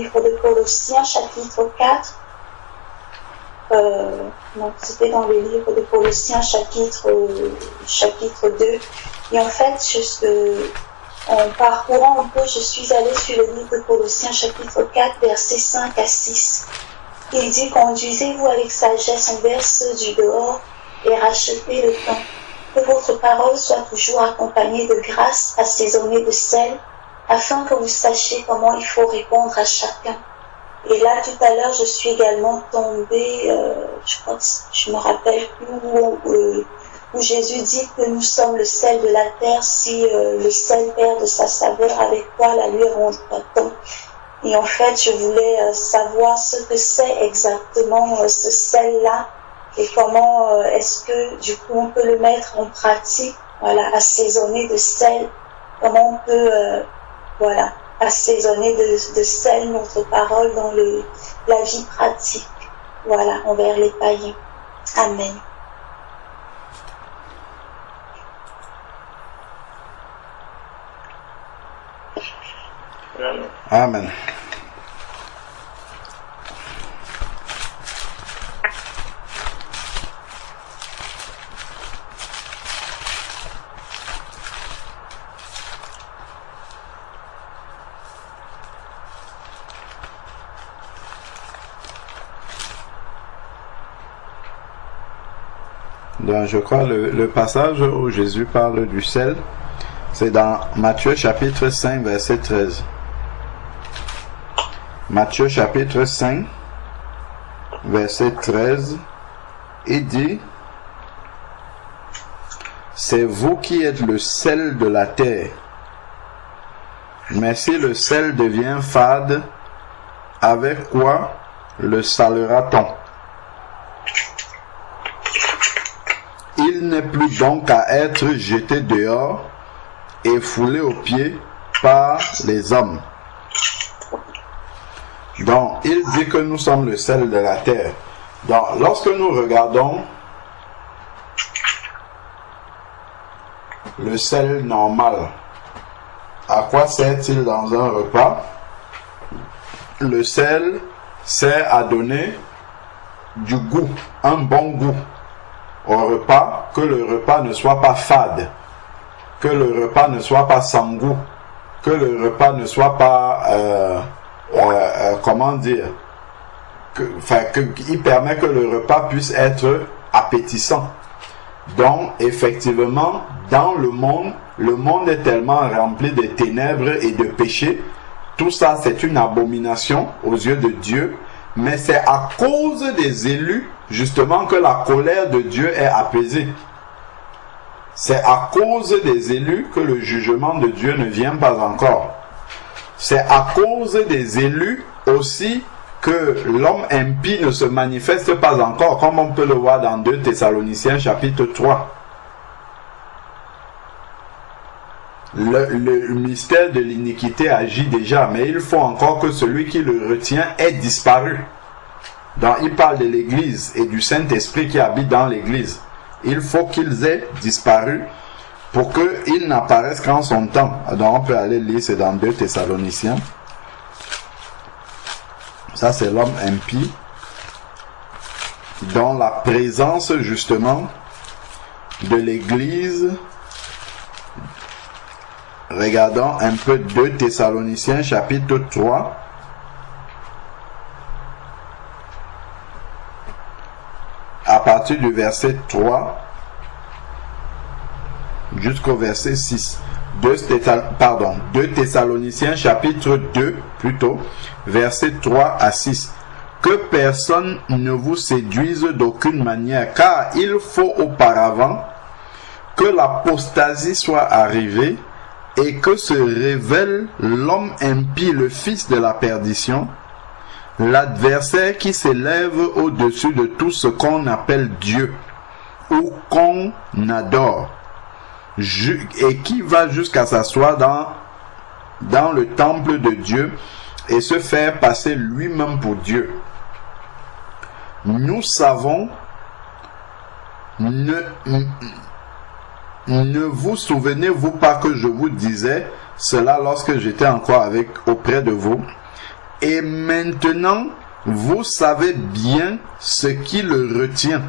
livre de Colossiens, chapitre 4. Donc c'était dans le livre de Colossiens, chapitre 2. Et en fait, en parcourant un peu, je suis allée sur le livre de Colossiens, chapitre 4, versets 5 à 6. Il dit: conduisez-vous avec sagesse envers ceux du dehors et rachetez le temps. Que votre parole soit toujours accompagnée de grâce, assaisonnée de sel, afin que vous sachiez comment il faut répondre à chacun. Et là, tout à l'heure, je suis également tombée, je crois que je me rappelle plus, où Jésus dit que nous sommes le sel de la terre. Si le sel perd de sa saveur, avec quoi la lui rendra-t-on? Et en fait, je voulais savoir ce que c'est exactement ce sel-là et comment est-ce que du coup on peut le mettre en pratique, voilà, assaisonner de sel, comment on peut, voilà, assaisonner de sel notre parole dans la vie pratique, voilà, envers les païens. Amen. Amen. Donc, je crois le passage où Jésus parle du sel, c'est dans Matthieu chapitre 5, verset 13. Matthieu chapitre 5, verset 13, il dit: c'est vous qui êtes le sel de la terre. Mais si le sel devient fade, avec quoi le salera-t-on? Il n'est plus donc à être jeté dehors et foulé aux pieds par les hommes. Donc, il dit que nous sommes le sel de la terre. Donc, lorsque nous regardons le sel normal, à quoi sert-il dans un repas? Le sel sert à donner du goût, un bon goût au repas, que le repas ne soit pas fade, que le repas ne soit pas sans goût, que le repas ne soit pas, comment dire, qu'il permet que le repas puisse être appétissant. Donc, effectivement, dans le monde est tellement rempli de ténèbres et de péchés. Tout ça, c'est une abomination aux yeux de Dieu. Mais c'est à cause des élus, justement, que la colère de Dieu est apaisée. C'est à cause des élus que le jugement de Dieu ne vient pas encore. C'est à cause des élus aussi que l'homme impie ne se manifeste pas encore, comme on peut le voir dans 2 Thessaloniciens chapitre 3. Le mystère de l'iniquité agit déjà, mais il faut encore que celui qui le retient ait disparu. Donc il parle de l'Église et du Saint-Esprit qui habite dans l'Église. Il faut qu'ils aient disparu pour qu'ils n'apparaissent qu'en son temps. Donc on peut aller lire, c'est dans 2 Thessaloniciens. Ça c'est l'homme impie, dans la présence justement de l'Église. Regardons un peu 2 Thessaloniciens chapitre 3. À partir du verset 3 jusqu'au verset 6. 2 Thessaloniciens chapitre 2 plutôt, verset 3 à 6. Que personne ne vous séduise d'aucune manière, car il faut auparavant que l'apostasie soit arrivée et que se révèle l'homme impie, le fils de la perdition, l'adversaire qui s'élève au-dessus de tout ce qu'on appelle Dieu ou qu'on adore, et qui va jusqu'à s'asseoir dans le temple de Dieu et se faire passer lui-même pour Dieu. Nous savons, ne vous souvenez-vous pas que je vous disais cela lorsque j'étais encore auprès de vous? Et maintenant, vous savez bien ce qui le retient,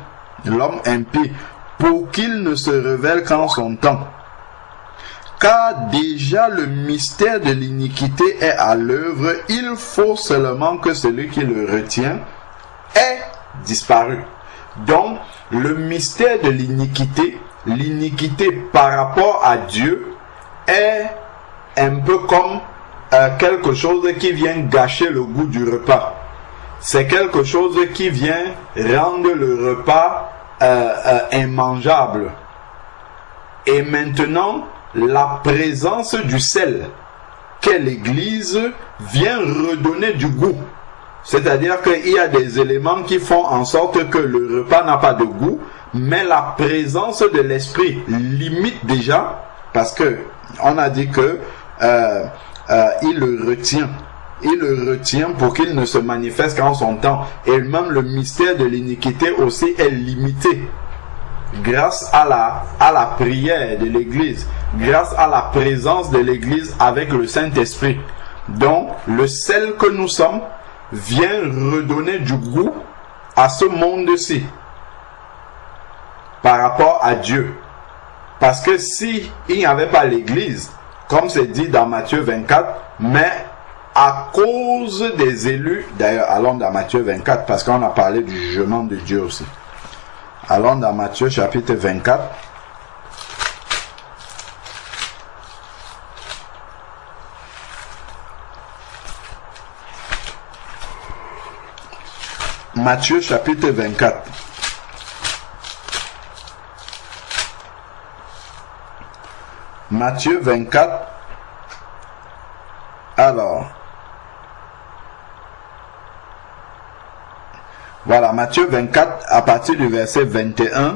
l'homme impie, pour qu'il ne se révèle qu'en son temps. Car déjà le mystère de l'iniquité est à l'œuvre, il faut seulement que celui qui le retient ait disparu. Donc, le mystère de l'iniquité par rapport à Dieu est un peu comme quelque chose qui vient gâcher le goût du repas. C'est quelque chose qui vient rendre le repas immangeable. Et maintenant, la présence du sel qu'est l'Église vient redonner du goût. C'est-à-dire qu'il y a des éléments qui font en sorte que le repas n'a pas de goût, mais la présence de l'Esprit limite déjà, parce que on a dit que il le retient. Il le retient pour qu'il ne se manifeste qu'en son temps. Et même le mystère de l'iniquité aussi est limité. Grâce à la prière de l'Église, grâce à la présence de l'Église avec le Saint-Esprit. Donc, le sel que nous sommes vient redonner du goût à ce monde-ci par rapport à Dieu. Parce que si il n'y avait pas l'Église, comme c'est dit dans Matthieu 24, mais à cause des élus, d'ailleurs allons dans Matthieu 24 parce qu'on a parlé du jugement de Dieu aussi. Allons dans Matthieu chapitre 24. Matthieu chapitre 24. Matthieu 24. Alors, voilà, Matthieu 24 à partir du verset 21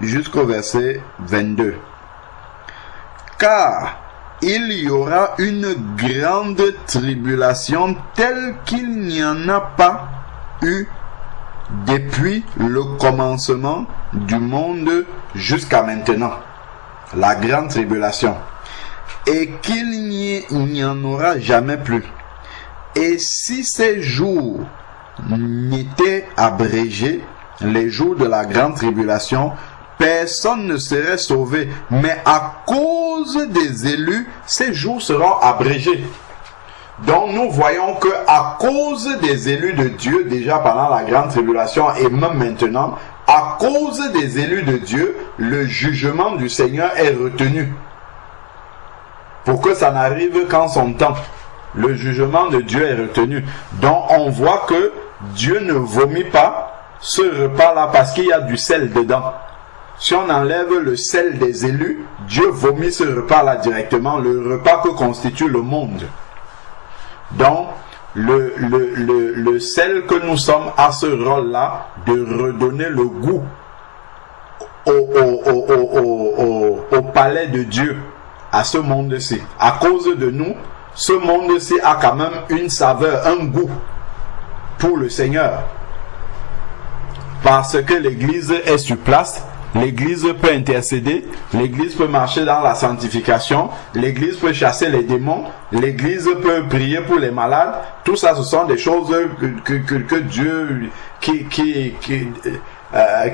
jusqu'au verset 22. Car il y aura une grande tribulation telle qu'il n'y en a pas eu depuis le commencement du monde jusqu'à maintenant. La grande tribulation. Et qu'il n'y en aura jamais plus. Et si ces jours n'étaient abrégés, les jours de la grande tribulation, personne ne serait sauvé. Mais à cause des élus, ces jours seront abrégés. Donc nous voyons que à cause des élus de Dieu, déjà pendant la grande tribulation et même maintenant, à cause des élus de Dieu, le jugement du Seigneur est retenu. Pour que ça n'arrive qu'en son temps. Le jugement de Dieu est retenu. Donc on voit que Dieu ne vomit pas ce repas-là parce qu'il y a du sel dedans. Si on enlève le sel des élus, Dieu vomit ce repas-là directement, le repas que constitue le monde. Donc, le sel que nous sommes a ce rôle-là de redonner le goût au palais de Dieu, à ce monde-ci. À cause de nous, ce monde-ci a quand même une saveur, un goût pour le Seigneur. Parce que l'Église est sur place, l'Église peut intercéder, l'Église peut marcher dans la sanctification, l'Église peut chasser les démons, l'Église peut prier pour les malades. Tout ça, ce sont des choses que Dieu,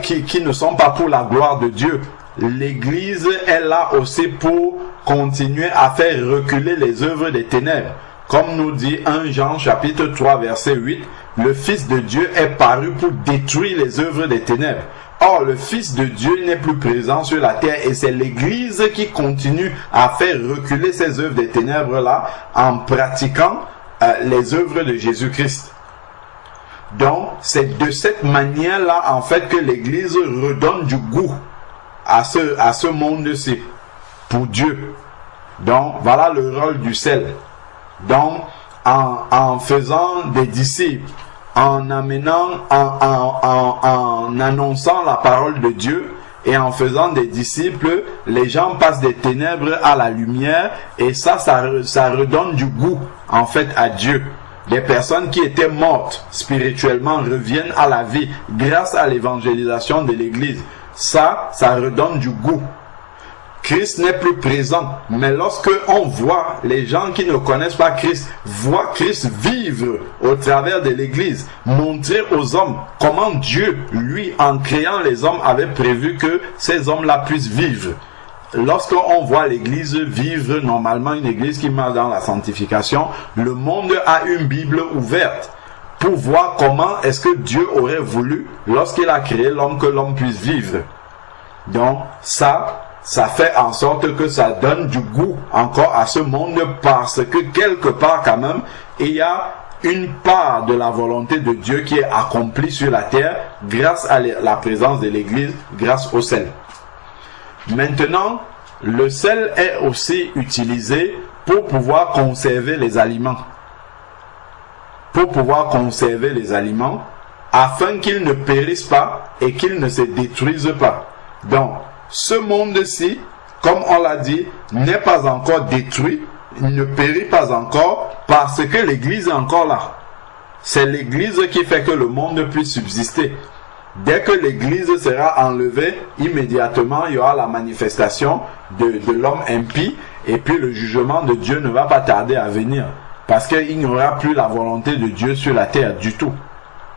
qui ne sont pas pour la gloire de Dieu. L'Église est là aussi pour continuer à faire reculer les œuvres des ténèbres. Comme nous dit 1 Jean chapitre 3 verset 8, le Fils de Dieu est paru pour détruire les œuvres des ténèbres. Or, le Fils de Dieu n'est plus présent sur la terre et c'est l'Église qui continue à faire reculer ces œuvres des ténèbres-là en pratiquant les œuvres de Jésus-Christ. Donc, c'est de cette manière-là, en fait, que l'Église redonne du goût à ce monde-ci, pour Dieu. Donc, voilà le rôle du sel. Donc, en faisant des disciples, en annonçant la parole de Dieu et en faisant des disciples, les gens passent des ténèbres à la lumière et ça redonne du goût, en fait, à Dieu. Des personnes qui étaient mortes spirituellement reviennent à la vie grâce à l'évangélisation de l'Église. Ça redonne du goût. Christ n'est plus présent. Mais lorsque on voit les gens qui ne connaissent pas Christ, voient Christ vivre au travers de l'Église, montrer aux hommes comment Dieu, lui, en créant les hommes, avait prévu que ces hommes-là puissent vivre. Lorsqu'on voit l'Église vivre normalement, une Église qui marche dans la sanctification, le monde a une Bible ouverte pour voir comment est-ce que Dieu aurait voulu, lorsqu'il a créé l'homme, que l'homme puisse vivre. Donc ça fait en sorte que ça donne du goût encore à ce monde, parce que quelque part quand même, il y a une part de la volonté de Dieu qui est accomplie sur la terre grâce à la présence de l'Église, grâce au sel. Maintenant, le sel est aussi utilisé pour pouvoir conserver les aliments. Pour pouvoir conserver les aliments, afin qu'ils ne périssent pas et qu'ils ne se détruisent pas. Donc, ce monde-ci, comme on l'a dit, n'est pas encore détruit, il ne périt pas encore, parce que l'Église est encore là. C'est l'Église qui fait que le monde puisse subsister. Dès que l'Église sera enlevée, immédiatement, il y aura la manifestation de l'homme impie, et puis le jugement de Dieu ne va pas tarder à venir, parce qu'il n'y aura plus la volonté de Dieu sur la terre du tout.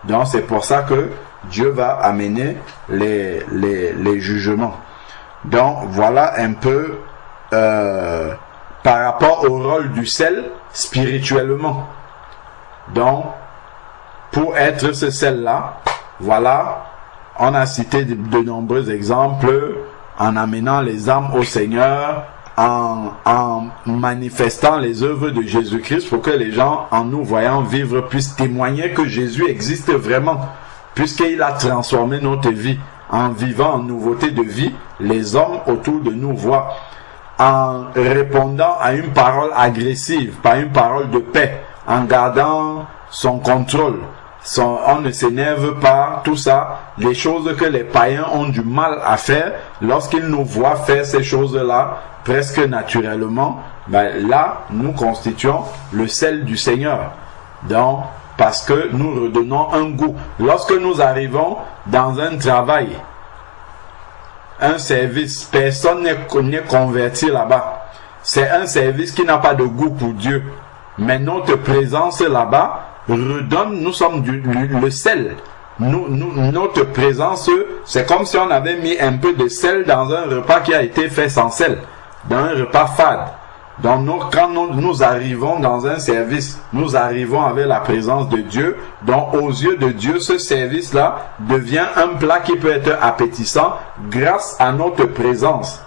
Donc c'est pour ça que Dieu va amener les jugements. Donc voilà un peu par rapport au rôle du sel spirituellement. Donc pour être ce sel-là, voilà, on a cité de nombreux exemples en amenant les âmes au Seigneur, en manifestant les œuvres de Jésus-Christ pour que les gens, en nous voyant vivre, puissent témoigner que Jésus existe vraiment, puisqu'il a transformé notre vie. En vivant en nouveauté de vie, les hommes autour de nous voient. En répondant à une parole agressive, pas une parole de paix, en gardant son contrôle. On ne s'énerve pas, tout ça, les choses que les païens ont du mal à faire, lorsqu'ils nous voient faire ces choses-là, presque naturellement, ben là, nous constituons le sel du Seigneur. Donc, parce que nous redonnons un goût. Lorsque nous arrivons dans un travail, un service, personne n'est converti là-bas. C'est un service qui n'a pas de goût pour Dieu. Mais notre présence là-bas redonne, nous sommes le sel. Notre présence, c'est comme si on avait mis un peu de sel dans un repas qui a été fait sans sel, dans un repas fade. Donc quand nous arrivons dans un service, nous arrivons avec la présence de Dieu. Donc aux yeux de Dieu, ce service-là devient un plat qui peut être appétissant grâce à notre présence.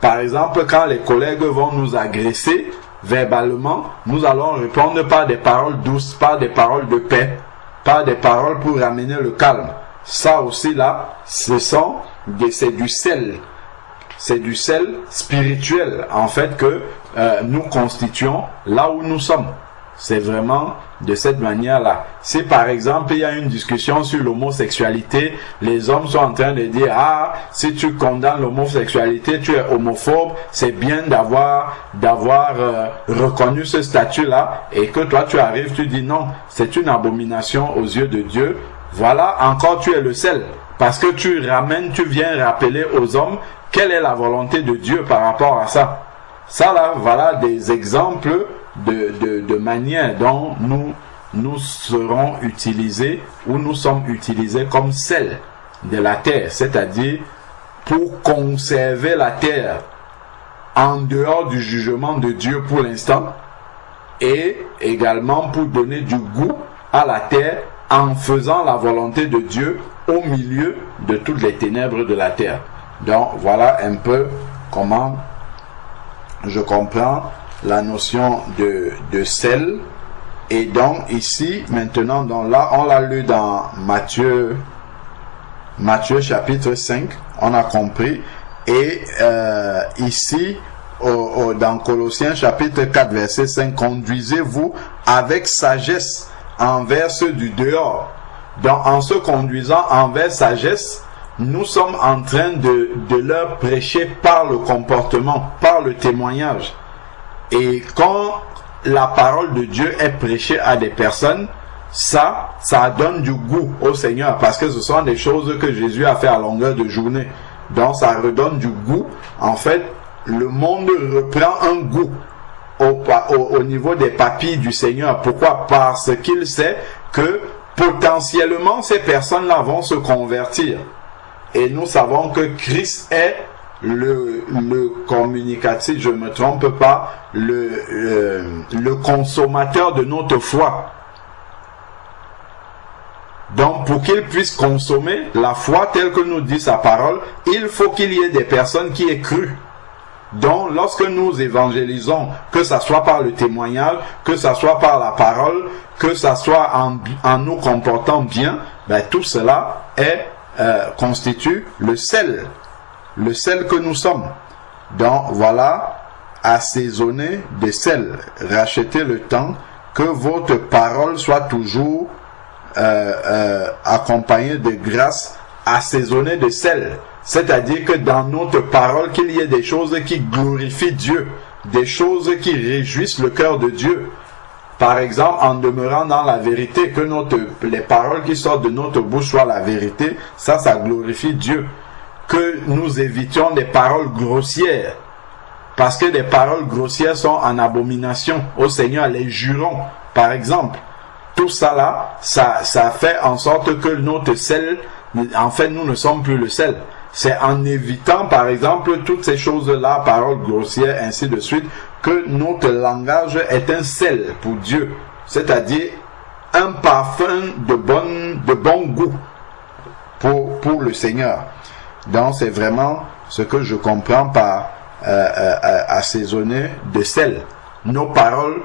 Par exemple, quand les collègues vont nous agresser verbalement, nous allons répondre par des paroles douces, par des paroles de paix, par des paroles pour ramener le calme. Ça aussi là, c'est du sel. C'est du sel spirituel, en fait, que nous constituons là où nous sommes. C'est vraiment de cette manière-là. Si par exemple, il y a une discussion sur l'homosexualité, les hommes sont en train de dire, ah, si tu condamnes l'homosexualité, tu es homophobe, c'est bien d'avoir reconnu ce statut-là, et que toi tu arrives, tu dis non, c'est une abomination aux yeux de Dieu. Voilà, encore tu es le sel, parce que tu viens rappeler aux hommes quelle est la volonté de Dieu par rapport à ça. Ça là, voilà des exemples de manière dont nous serons utilisés, ou nous sommes utilisés comme sel de la terre, c'est-à-dire pour conserver la terre en dehors du jugement de Dieu pour l'instant, et également pour donner du goût à la terre en faisant la volonté de Dieu au milieu de toutes les ténèbres de la terre. Donc voilà un peu comment je comprends la notion de sel. Et donc ici maintenant, donc là on l'a lu dans Matthieu chapitre 5, on a compris. Et ici dans Colossiens chapitre 4 verset 5, conduisez-vous avec sagesse envers ceux du dehors. Donc en se conduisant envers sagesse, nous sommes en train de leur prêcher par le comportement, par le témoignage. Et quand la parole de Dieu est prêchée à des personnes, ça donne du goût au Seigneur, parce que ce sont des choses que Jésus a fait à longueur de journée. Donc ça redonne du goût, en fait, le monde reprend un goût au niveau des papilles du Seigneur. Pourquoi? Parce qu'il sait que potentiellement ces personnes-là vont se convertir. Et nous savons que Christ est le communicatif, je ne me trompe pas, le consommateur de notre foi. Donc, pour qu'il puisse consommer la foi telle que nous dit sa parole, il faut qu'il y ait des personnes qui aient cru. Donc, lorsque nous évangélisons, que ça soit par le témoignage, que ça soit par la parole, que ça soit en nous comportant bien, ben, tout cela constitue le sel que nous sommes. Donc, voilà, assaisonner de sel, rachetez le temps, que votre parole soit toujours accompagnée de grâce, assaisonnée de sel. C'est-à-dire que dans notre parole, qu'il y ait des choses qui glorifient Dieu, des choses qui réjouissent le cœur de Dieu. Par exemple, en demeurant dans la vérité, que les paroles qui sortent de notre bouche soient la vérité, ça glorifie Dieu. Que nous évitions les paroles grossières, parce que les paroles grossières sont en abomination au Seigneur, les jurons, par exemple. Tout ça là, ça fait en sorte que notre sel, en fait, nous ne sommes plus le sel. C'est en évitant, par exemple, toutes ces choses-là, paroles grossières, ainsi de suite, que notre langage est un sel pour Dieu. C'est-à-dire un parfum de bon goût pour le Seigneur. Donc, c'est vraiment ce que je comprends par assaisonner de sel. Nos paroles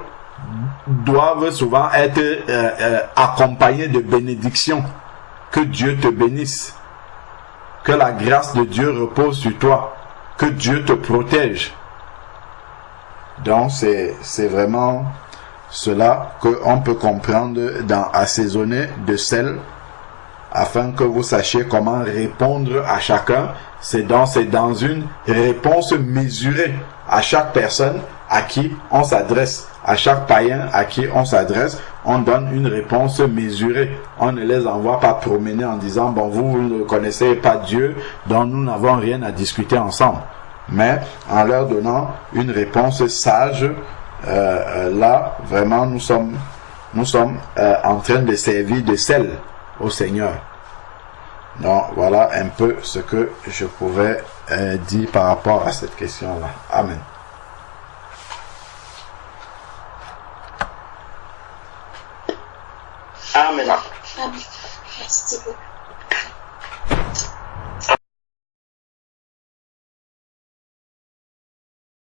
doivent souvent être accompagnées de bénédictions. Que Dieu te bénisse. Que la grâce de Dieu repose sur toi. Que Dieu te protège. Donc, c'est vraiment cela qu'on peut comprendre dans assaisonner de sel, afin que vous sachiez comment répondre à chacun. C'est dans une réponse mesurée à chaque personne à qui on s'adresse. À chaque païen à qui on s'adresse, on donne une réponse mesurée. On ne les envoie pas promener en disant, bon, vous ne connaissez pas Dieu, donc nous n'avons rien à discuter ensemble. Mais en leur donnant une réponse sage, là, vraiment, nous sommes en train de servir de sel au Seigneur. Donc, voilà un peu ce que je pouvais dire par rapport à cette question-là. Amen. Amen. Amen. Merci beaucoup.